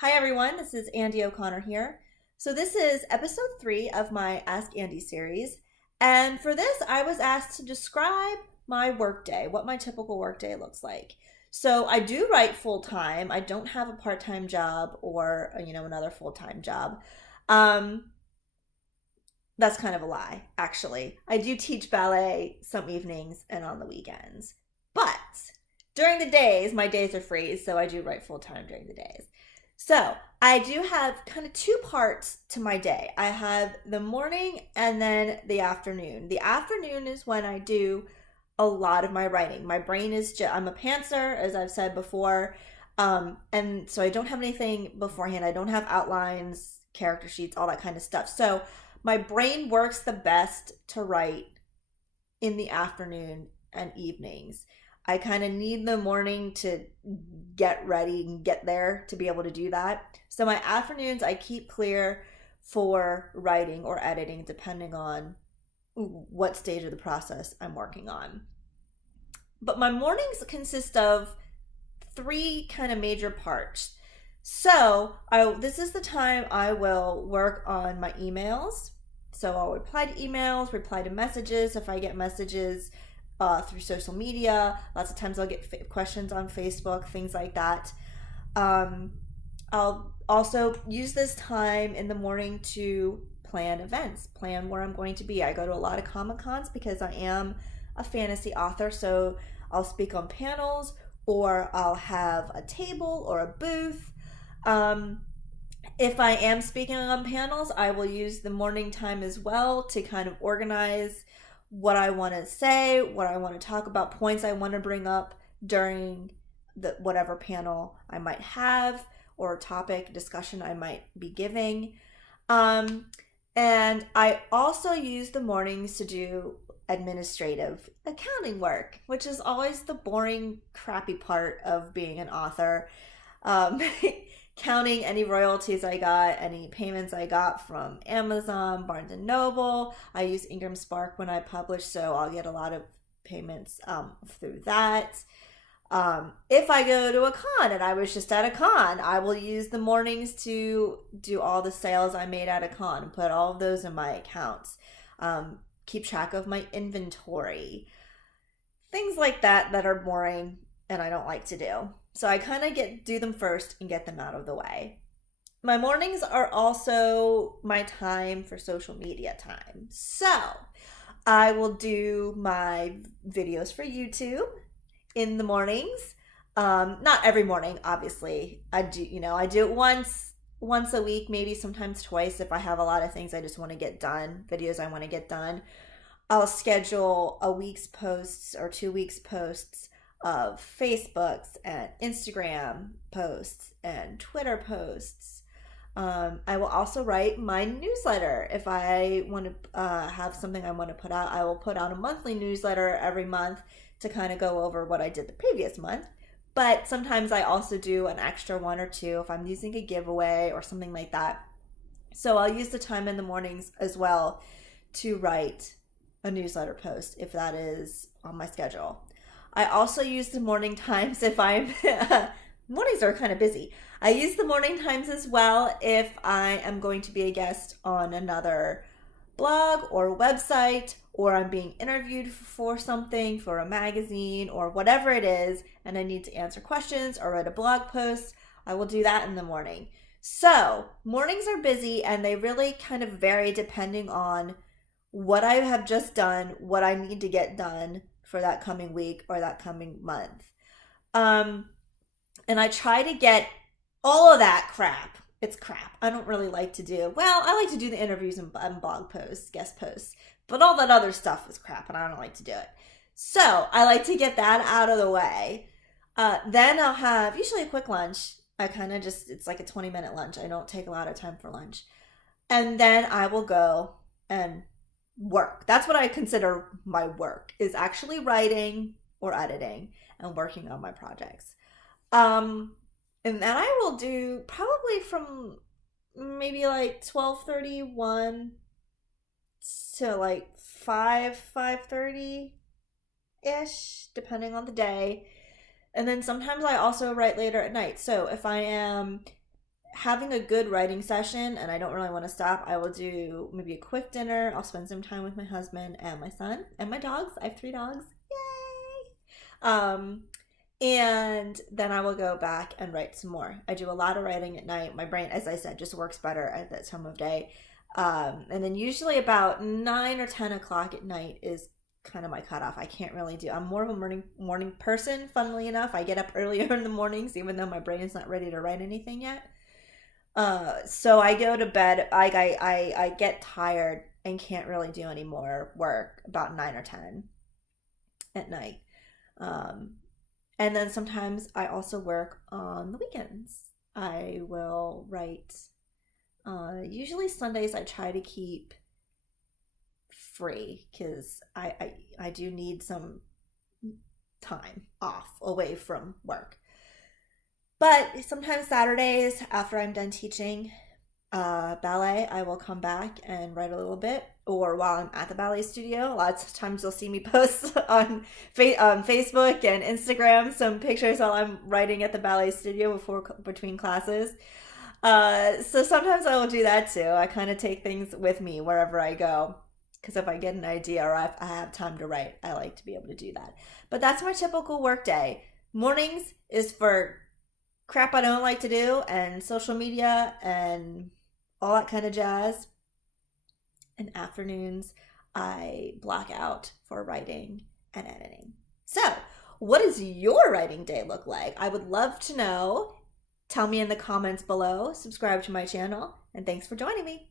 Hi everyone, this is Andi O'Connor here. So this is episode 3 of my Ask Andi series. And for this, I was asked to describe my workday, what my typical workday looks like. So I do write full time. I don't have a part-time job or, another full-time job. Um, that's kind of a lie, actually. I do teach ballet some evenings and on the weekends. But during the days, my days are free, so I do write full time during the days. So I do have kind of two parts to my day. I have the morning and then the afternoon. The afternoon is when I do a lot of my writing. My brain is just, I'm a pantser, as I've said before. And so I don't have anything beforehand. I don't have outlines, character sheets, all that kind of stuff. So my brain works the best to write in the afternoon and evenings. I kind of need the morning to get ready and get there to be able to do that. So my afternoons I keep clear for writing or editing depending on what stage of the process I'm working on. But my mornings consist of three kind of major parts. So this is the time I will work on my emails. So I'll reply to emails, reply to messages if I get messages through social media. Lots of times I'll get questions on Facebook, things like that. I'll also use this time in the morning to plan events, plan where I'm going to be. I go to a lot of Comic-Cons because I am a fantasy author, so I'll speak on panels or I'll have a table or a booth. If I am speaking on panels, I will use the morning time as well to kind of organize what I want to say, what I want to talk about, points I want to bring up during the whatever panel I might have or topic discussion I might be giving. And I also use the mornings to do administrative accounting work, which is always the boring, crappy part of being an author. Counting any royalties I got, any payments I got from Amazon, Barnes and Noble. I use Ingram Spark when I publish, so I'll get a lot of payments through that. If I go to a con and I was just at a con, I will use the mornings to do all the sales I made at a con and put all of those in my accounts. Keep track of my inventory. Things like that are boring and I don't like to do. So I kind of do them first and get them out of the way. My mornings are also my time for social media time. So I will do my videos for YouTube in the mornings. Not every morning, obviously. I do it once a week, maybe sometimes twice if I have a lot of things I just want to get done, videos I want to get done. I'll schedule a week's posts or 2 weeks posts of Facebooks and Instagram posts and Twitter posts. I will also write my newsletter. If I want to have something I want to put out, I will put out a monthly newsletter every month to kind of go over what I did the previous month. But sometimes I also do an extra one or two if I'm using a giveaway or something like that. So I'll use the time in the mornings as well to write a newsletter post if that is on my schedule. I also use the morning times if I'm mornings are kind of busy. I use the morning times as well if I am going to be a guest on another blog or website, or I'm being interviewed for something, for a magazine or whatever it is, and I need to answer questions or write a blog post. I will do that in the morning. So mornings are busy and they really kind of vary depending on what I have just done, what I need to get done for that coming week or that coming month. And I try to get all of that crap. It's crap. I don't really like to do. Well, I like to do the interviews and blog posts, guest posts, but all that other stuff is crap and I don't like to do it. So I like to get that out of the way. Then I'll have usually a quick lunch. I kind of it's like a 20-minute lunch. I don't take a lot of time for lunch. And then I will go and work. That's what I consider my work, is actually writing or editing and working on my projects. And then I will do probably from maybe like 12:31 to like 5:30 ish, depending on the day. And then sometimes I also write later at night. So if I am having a good writing session and I don't really want to stop, I will do maybe a quick dinner. I'll spend some time with my husband and my son and my dogs. I have 3 dogs. Yay! And then I will go back and write some more. I do a lot of writing at night. My brain, as I said, just works better at that time of day. And then usually about 9 or 10 o'clock at night is kind of my cutoff. I can't really do. I'm more of a morning person. Funnily enough, I get up earlier in the mornings, even though my brain is not ready to write anything yet. So I go to bed. I get tired and can't really do any more work about 9 or 10 at night. And then sometimes I also work on the weekends. I will write. Usually Sundays I try to keep free because I do need some time off away from work. But sometimes Saturdays after I'm done teaching ballet, I will come back and write a little bit, or while I'm at the ballet studio. Lots of times you'll see me post on Facebook and Instagram some pictures while I'm writing at the ballet studio between classes. So sometimes I will do that too. I kind of take things with me wherever I go, because if I get an idea or I have time to write, I like to be able to do that. But that's my typical work day. Mornings is for crap I don't like to do and social media and all that kind of jazz. And afternoons I block out for writing and editing. So what does your writing day look like? I would love to know. Tell me in the comments below. Subscribe to my channel, and thanks for joining me.